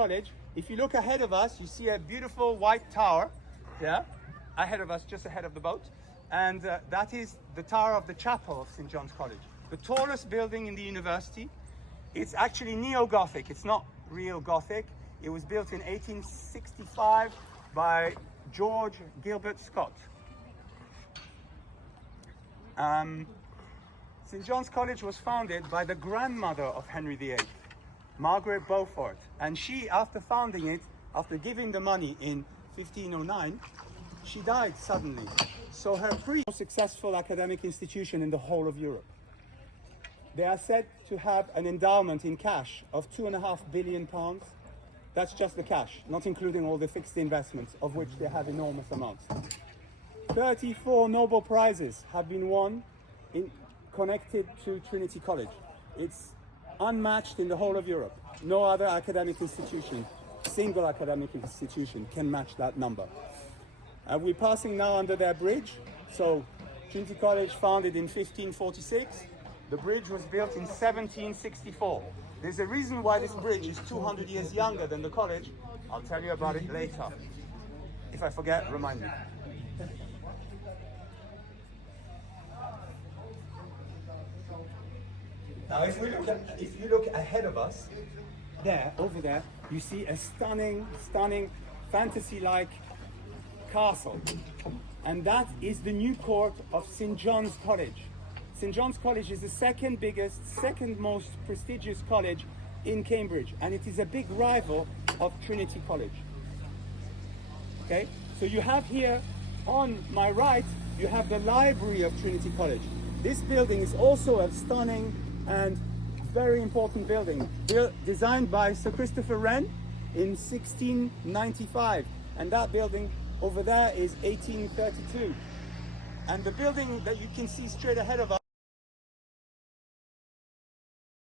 College. If you look ahead of us, you see a beautiful white tower, yeah, ahead of us, just ahead of the boat. And that is the tower of the chapel of St. John's College, the tallest building in the university. It's actually neo-Gothic, it's not real Gothic. It was built in 1865 by George Gilbert Scott. St. John's College was founded by the grandmother of Henry VIII, Margaret Beaufort, and she, after founding it, after giving the money in 1509, she died suddenly. So her most successful academic institution in the whole of Europe. They are said to have an endowment in cash of £2.5 billion. That's just the cash, not including all the fixed investments, of which they have enormous amounts. 34 Nobel Prizes have been won connected to Trinity College. It's unmatched in the whole of Europe. No other academic institution, single academic institution, can match that number. We're passing now under their bridge. So Trinity College founded in 1546. The bridge was built in 1764. There's a reason why this bridge is 200 years younger than the college. I'll tell you about it later. If I forget, remind me. Now, if you look ahead of us, over there, you see a stunning fantasy-like castle. And that is the new court of St. John's College. St. John's College is the second biggest, second most prestigious college in Cambridge, and it is a big rival of Trinity College. Okay, so you have here on my right, you have the library of Trinity College. This building is also a stunning and very important building, designed by Sir Christopher Wren in 1695, and that building over there is 1832. And the building that you can see straight ahead of us